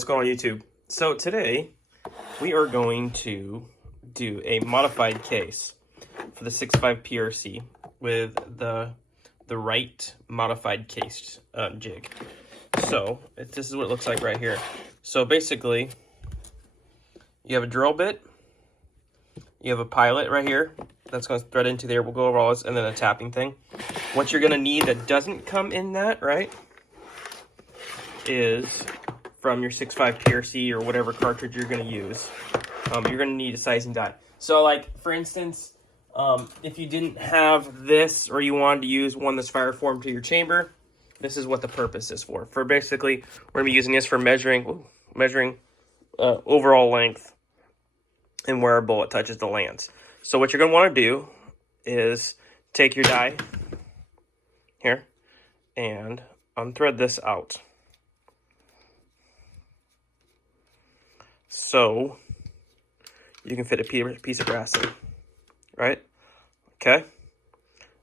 what's going on YouTube? So today we are going to do a modified case for the 6.5 PRC with the RYT modified case jig. So this is what it looks like right here. So basically you have a drill bit, you have a pilot right here that's going to thread into there. We'll go over all this, and then a tapping thing. What you're going to need that doesn't come in that, right, is from your 6.5 PRC or whatever cartridge you're going to use. You're going to need a sizing die. So like, for instance, if you didn't have this or you wanted to use one that's fire formed to your chamber, this is what the purpose is for. For basically, we're going to be using this for measuring overall length and where a bullet touches the lands. So what you're going to want to do is take your die here and unthread this out. So you can fit a piece of brass in, right? Okay.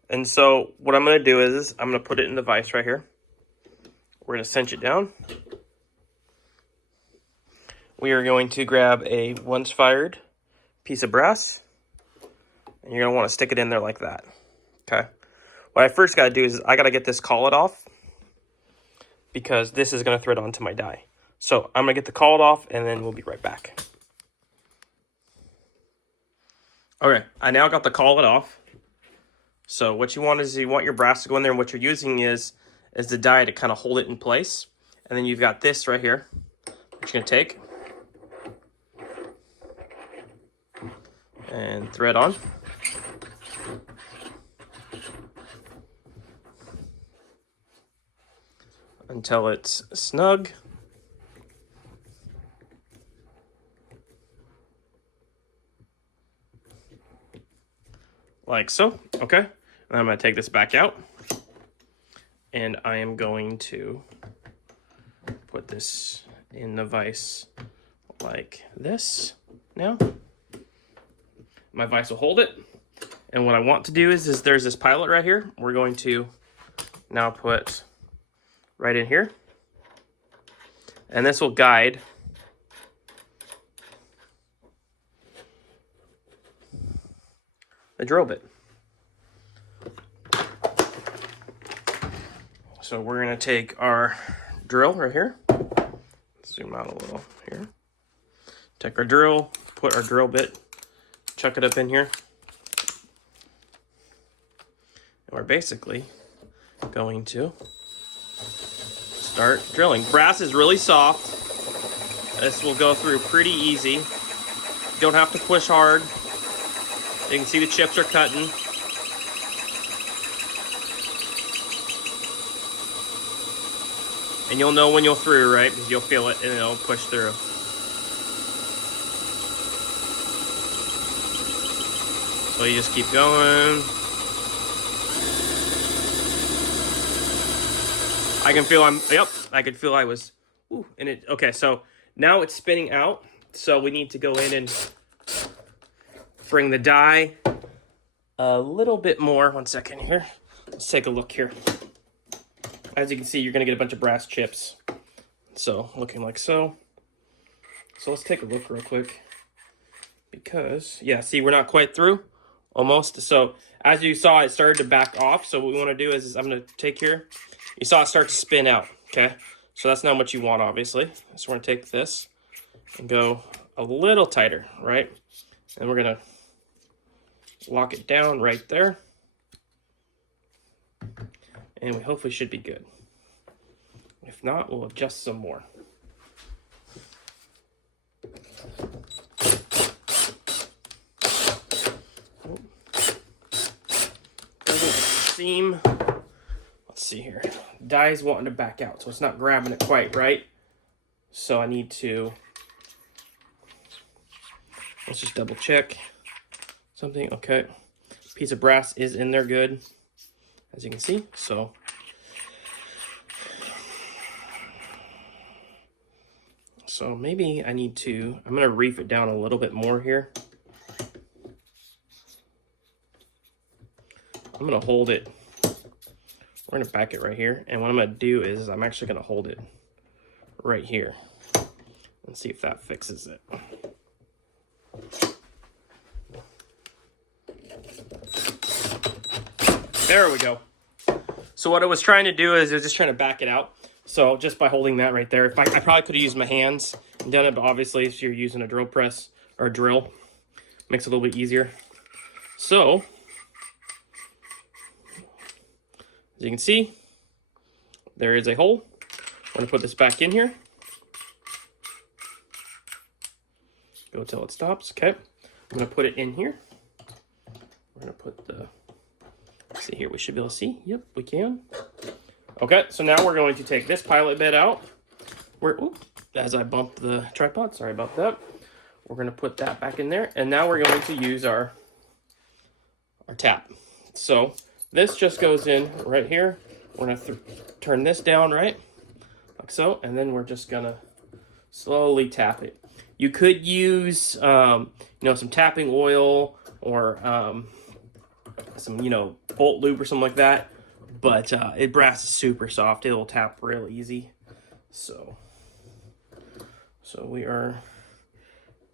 And so what I'm going to do is I'm going to put it in the vise right here. We're going to cinch it down. We are going to grab a once fired piece of brass, and you're going to want to stick it in there like that. Okay. What I first got to do is I got to get this collet off, because this is going to thread onto my die. So I'm going to get the collet off, and then we'll be right back. Okay, I now got the collet off. So what you want is you want your brass to go in there, and what you're using is the die to kind of hold it in place. And then you've got this right here, which you're going to take and thread on. Until it's snug. Like so, okay. And I'm going to take this back out, and I am going to put this in the vise like this now. My vise will hold it, and what I want to do is there's this pilot right here. We're going to now put right in here, and this will guide the drill bit. So we're going to take our drill right here, zoom out a little here, take our drill, put our drill bit, chuck it up in here, and we're basically going to start drilling. Brass is really soft. This will go through pretty easy. You don't have to push hard. You can see the chips are cutting. And you'll know when you're through, right? Because you'll feel it and it'll push through. So you just keep going. I can feel I could feel I was, and it, okay, so now it's spinning out. So we need to go in and bring the die a little bit more. 1 second here. Let's take a look here. As you can see, you're going to get a bunch of brass chips. So, looking like so. So let's take a look real quick. Because, yeah, see, we're not quite through. Almost. So, as you saw, it started to back off. So what we want to do is I'm going to take here. You saw it start to spin out. Okay? So that's not what you want, obviously. So we're going to take this and go a little tighter, right? And we're going to lock it down right there. And we hopefully should be good. If not, we'll adjust some more. Doesn't seem, let's see here. Die's wanting to back out, so it's not grabbing it quite right. So I need to, let's just double check something. Okay, piece of brass is in there good, as you can see. So maybe I need to, I'm going to reef it down a little bit more here. I'm going to hold it. We're going to back it right here. And what I'm going to do is I'm actually going to hold it right here. Let's see if that fixes it. There we go. So what I was trying to do is I was just trying to back it out. So just by holding that right there, I probably could have used my hands and done it, but obviously if you're using a drill press or a drill, makes it a little bit easier. So, as you can see, there is a hole. I'm going to put this back in here. Go till it stops. Okay. I'm going to put it in here. We're going to put the, let's see here, we should be able to see. Yep, we can. Okay, so now we're going to take this pilot bed out. As I bumped the tripod, sorry about that. We're going to put that back in there. And now we're going to use our tap. So this just goes in right here. We're going to turn this down, right? Like so. And then we're just going to slowly tap it. You could use, some tapping oil or some, bolt lube or something like that. But brass is super soft. It'll tap real easy. So we are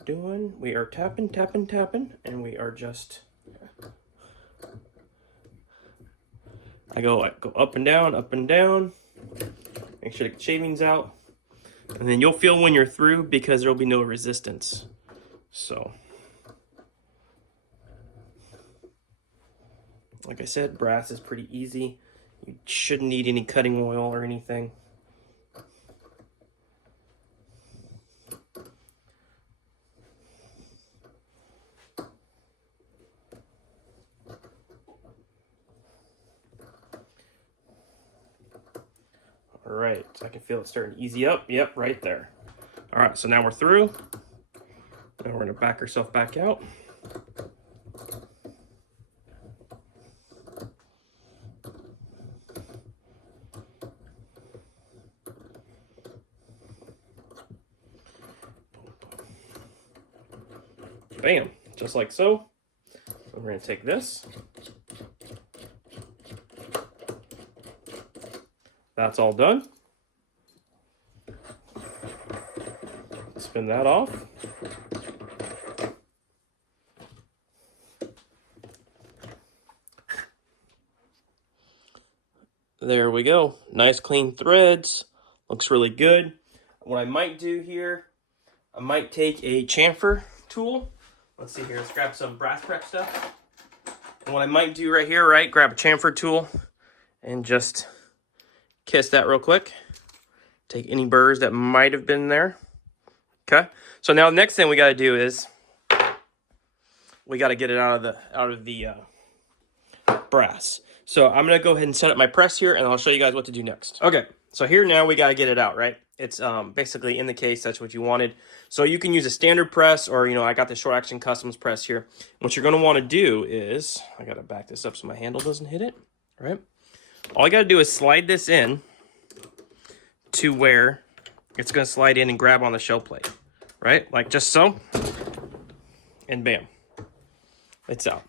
tapping, and we are just, I go up and down, make sure the shaving's out, and then you'll feel when you're through because there'll be no resistance. So, like I said, brass is pretty easy. You shouldn't need any cutting oil or anything. All right, so I can feel it starting to easy up. Yep, right there. All right, so now we're through. Now we're gonna back ourselves back out. Bam, just like so. We're going to take this. That's all done. Spin that off. There we go. Nice clean threads. Looks really good. What I might do here, I might take a chamfer tool. Let's see here, let's grab some brass prep stuff. And what I might do right here, grab a chamfer tool and just kiss that real quick. Take any burrs that might have been there. Okay, so now the next thing we gotta do is we gotta get it out of the brass. So I'm gonna go ahead and set up my press here and I'll show you guys what to do next. Okay, so here now we gotta get it out, right? It's basically in the case, that's what you wanted. So you can use a standard press or, I got the short action customs press here. What you're gonna wanna do is, I gotta back this up so my handle doesn't hit it, right? All I gotta do is slide this in to where it's gonna slide in and grab on the shell plate, right? Like just so, and bam, it's out.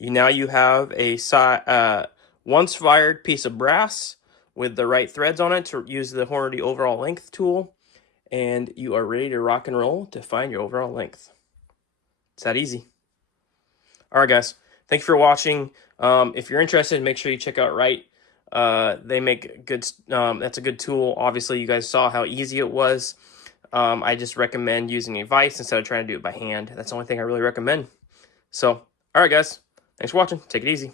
Now you have a once fired piece of brass with the right threads on it to use the Hornady overall length tool, and you are ready to rock and roll to find your overall length. It's that easy. All right, guys. Thank you for watching. If you're interested, make sure you check out RYT. They make good. That's a good tool. Obviously, you guys saw how easy it was. I just recommend using a vise instead of trying to do it by hand. That's the only thing I really recommend. So, all right, guys. Thanks for watching. Take it easy.